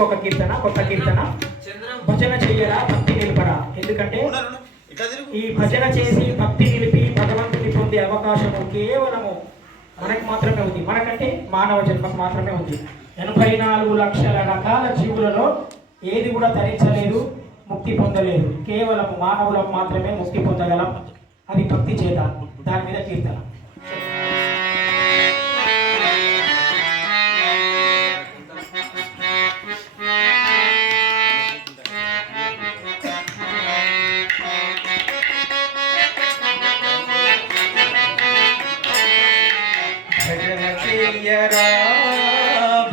ఇంకొక కీర్తన కొత్త కీర్తన. భజన చెయ్యరా భక్తి నిలుపరా. ఎందుకంటే ఈ భజన చేసి భక్తి నిలిపి భగవంతుని పొందే అవకాశము కేవలము మనకు మాత్రమే ఉంది. మనకంటే మానవ జన్మకు మాత్రమే ఉంది. 84 లక్షల రకాల జీవులలో ఏది కూడా తరించలేదు, ముక్తి పొందలేదు. కేవలం మానవులకు మాత్రమే ముక్తి పొందగలం. అది భక్తి చేత. దాని మీద కీర్తన.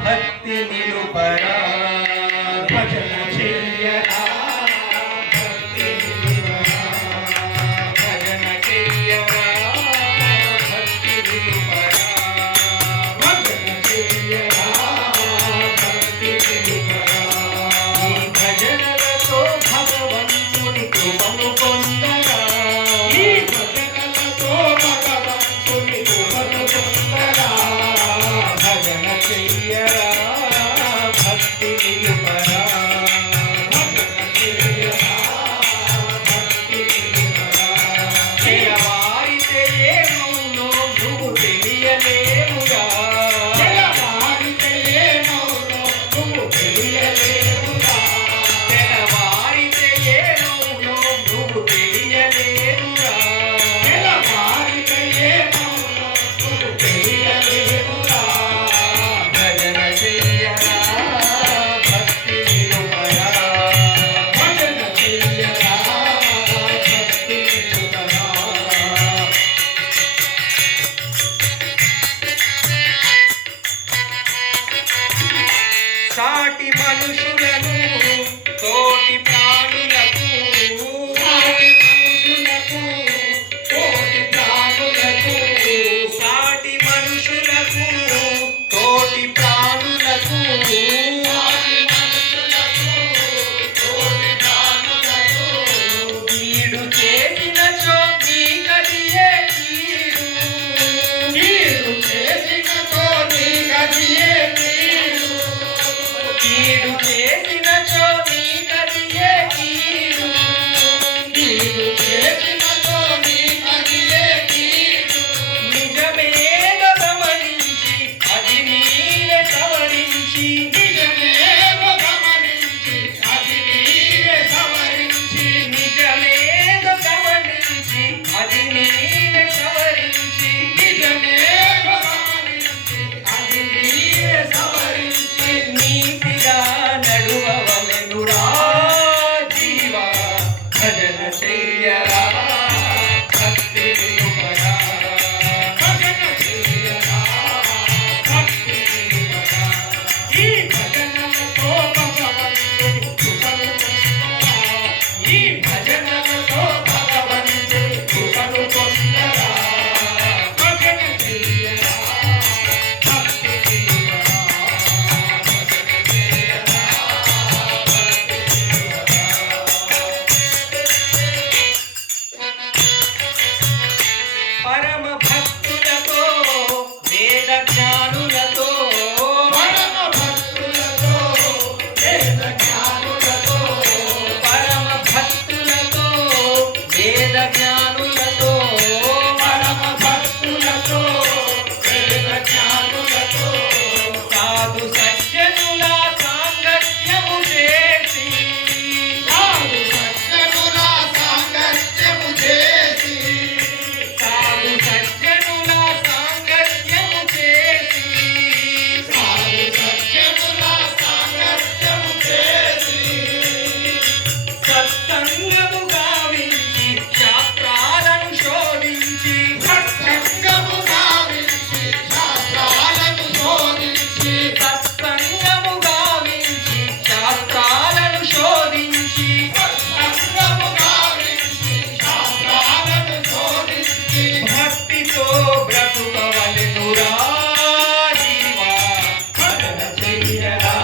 భక్తి నిలుపరా భజన చెయ్యరా భక్తి నిలుపరా. భజన చెయ్యరా భక్తి నిలుపరా. భజన చెయ్యరా భక్తి నిలుపరా. ఈ భజనలతో భగవంతుని కృపను పొందరా. ఈ భజనలతో భగవంతుని కృపను పొందరా. భజన చెయ్యరా భక్తి నిలుపరా. భజన చెయ్యరా భక్తి నిలుపరా. జయవారితే ఏమవునో నువ్వు తెలియలేవుగా. జయవారితే ఏమవునో నువ్వు తెలియలేవుగా. తెలవారితే ఏమవునో నువ్వు తెలియలేవుగా. జయవారితే ఏమవునో నువ్వు తెలియలేవుగా. భజన చెయ్యరా భక్తి నిలుపరా. భజన చెయ్యరా భక్తి నిలుపరా. సాటి మనుషులను తోటి ప్రాణులకు సాటి మనుషులకు కోటి ప్రాణులకు సాటి మనుషులకు తోటి ప్రాణులకు సాటి మనుషులకు కోటి ప్రాణులకు కీడు చేసినచో నీకదియే కీడు. కీడు చేసినతో నీకదియే కీడు. కీడు చేసినచో నీకదియే కీడు. కీడు చేసినతో నీకదియే కీడు. నిజమేదో గమనించి అది నీవే సవరించి. నిజమేదో గమనించి అది నీవే సవరించి. నిజమేదో గమనించి అది నీవే సవరించి. నిజమేదో గమనించి అది నీవే సవరించి. నీతిగా నడువవలెనురా జీవా. భజన చెయ్యరా భక్తి నిలుపరా. భజన చెయ్యరా భక్తి నిలుపరా. ఈ భజనలతో భగవంతుని కృపను పొందరా. ఈ భజనలతో భగవంతుని కృపను పొందరా. భజన చెయ్యరా భక్తి నిలుపరా. భజన చెయ్యరా భక్తి నిలుపరా. పరమ భక్తులతో వేద జ్ఞానులతో పరమ భక్తులతో వేద జ్ఞానులతో పరమ భక్తులతో వేద జ్ఞానులతో పరమ భక్తులతో వేద జ్ఞానులతో సాధు సజ్జనుల సాంగత్యము చేసి సాధు సజ్జనుల సాంగత్యము చేసి సాధు సజ్జనుల సాంగత్యము చేసి సాధు సజ్జనుల సాంగత్యము చేసి సత్సంగము గావించి శాస్త్రాలను శోధించి సత్సంగము గావించి శాస్త్రాలను శోధించి సత్సంగము గావించి శాస్త్రాలను శోధించి సత్సంగము గావించి శాస్త్రాలను శోధించి భక్తితో బ్రతుకవలెనురా జీవా. భజన చెయ్యరా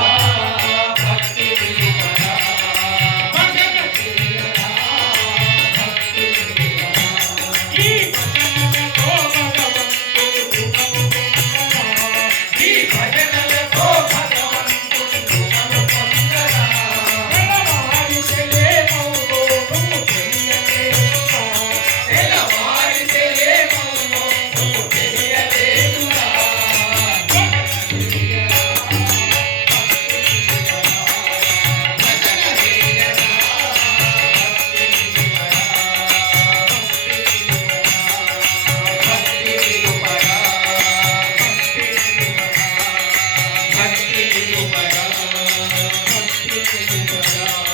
భక్తి నిలుపరా. భజన చెయ్యరా భక్తి నిలుపరా. ఈ భజనలతో భగవంతుని కృపను పొందరా. ఈ భజనలతో భగవంతుని కృపను పొందరా. నిలుపరా